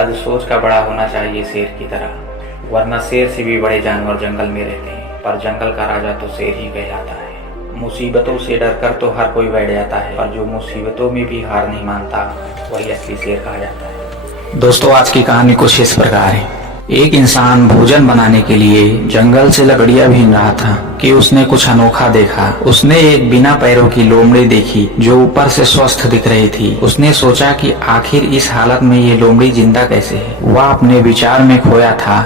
कद सोच का बड़ा होना चाहिए शेर की तरह, वरना शेर से भी बड़े जानवर जंगल में रहते हैं, पर जंगल का राजा तो शेर ही कहलाता है। मुसीबतों से डरकर तो हर कोई बैठ जाता है, पर जो मुसीबतों में भी हार नहीं मानता वही असली शेर कहा जाता है। दोस्तों, आज की कहानी कुछ इस प्रकार है। एक इंसान भोजन बनाने के लिए जंगल से लकड़ियां बीन रहा था कि उसने कुछ अनोखा देखा। उसने एक बिना पैरों की लोमड़ी देखी जो ऊपर से स्वस्थ दिख रही थी। उसने सोचा कि आखिर इस हालत में ये लोमड़ी जिंदा कैसे है। वह अपने विचार में खोया था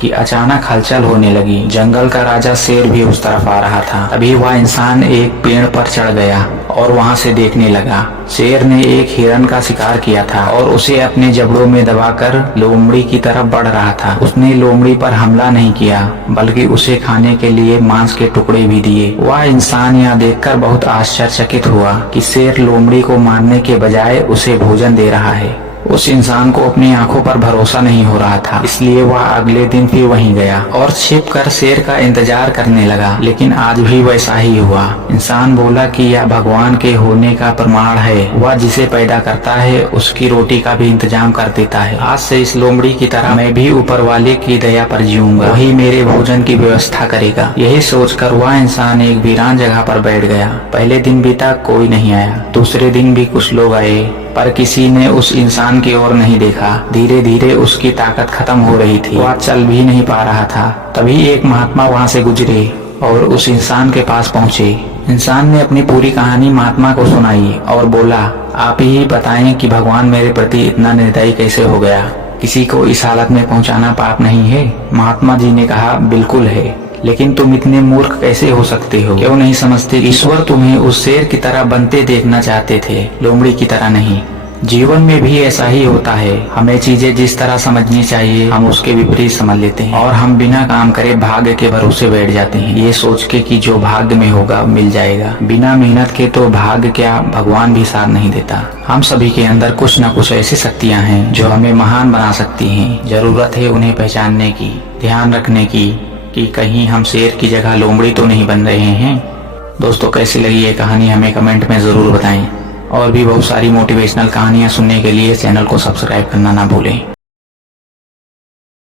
कि अचानक हलचल होने लगी। जंगल का राजा शेर भी उस तरफ आ रहा था। तभी वह इंसान एक पेड़ पर चढ़ गया और वहां से देखने लगा। शेर ने एक हिरन का शिकार किया था और उसे अपने जबड़ों में दबाकर लोमड़ी की तरफ बढ़ रहा था। उसने लोमड़ी पर हमला नहीं किया, बल्कि उसे खाने के लिए मांस के टुकड़े भी दिए। वह इंसान यह देखकर बहुत आश्चर्यचकित हुआ कि शेर लोमड़ी को मारने के बजाय उसे भोजन दे रहा है। उस इंसान को अपनी आंखों पर भरोसा नहीं हो रहा था, इसलिए वह अगले दिन फिर वहीं गया और छिपकर शेर का इंतजार करने लगा। लेकिन आज भी वैसा ही हुआ। इंसान बोला कि यह भगवान के होने का प्रमाण है। वह जिसे पैदा करता है उसकी रोटी का भी इंतजाम कर देता है। आज से इस लोमड़ी की तरह मैं भी ऊपर वाले की दया पर जीऊंगा, वही मेरे भोजन की व्यवस्था करेगा। यही सोचकर वह इंसान एक वीरान जगह पर बैठ गया। पहले दिन बीता, कोई नहीं आया। दूसरे दिन भी कुछ लोग आए, पर किसी ने उस इंसान की ओर नहीं देखा। धीरे धीरे उसकी ताकत खत्म हो रही थी, वह चल भी नहीं पा रहा था। तभी एक महात्मा वहां से गुजरे और उस इंसान के पास पहुंचे। इंसान ने अपनी पूरी कहानी महात्मा को सुनाई और बोला, आप ही बताएं कि भगवान मेरे प्रति इतना निर्दयी कैसे हो गया। किसी को इस हालत में पहुंचाना पाप नहीं है। महात्मा जी ने कहा, बिल्कुल है, लेकिन तुम इतने मूर्ख कैसे हो सकते हो? क्यों नहीं समझते ईश्वर तुम्हें उस शेर की तरह बनते देखना चाहते थे, लोमड़ी की तरह नहीं। जीवन में भी ऐसा ही होता है। हमें चीजें जिस तरह समझनी चाहिए हम उसके विपरीत समझ लेते हैं और हम बिना काम करे भाग्य के भरोसे बैठ जाते हैं, ये सोच के कि जो भाग्य में होगा मिल जाएगा। बिना मेहनत के तो भाग्य क्या, भगवान भी साथ नहीं देता। हम सभी के अंदर कुछ न कुछ ऐसी शक्तियाँ हैं जो हमें महान बना सकती हैं। जरूरत है उन्हें पहचानने की, ध्यान रखने की कि कहीं हम शेर की जगह लोमड़ी तो नहीं बन रहे हैं। दोस्तों, कैसी लगी ये कहानी हमें कमेंट में जरूर बताएं और भी बहुत सारी मोटिवेशनल कहानियां सुनने के लिए चैनल को सब्सक्राइब करना ना भूलें।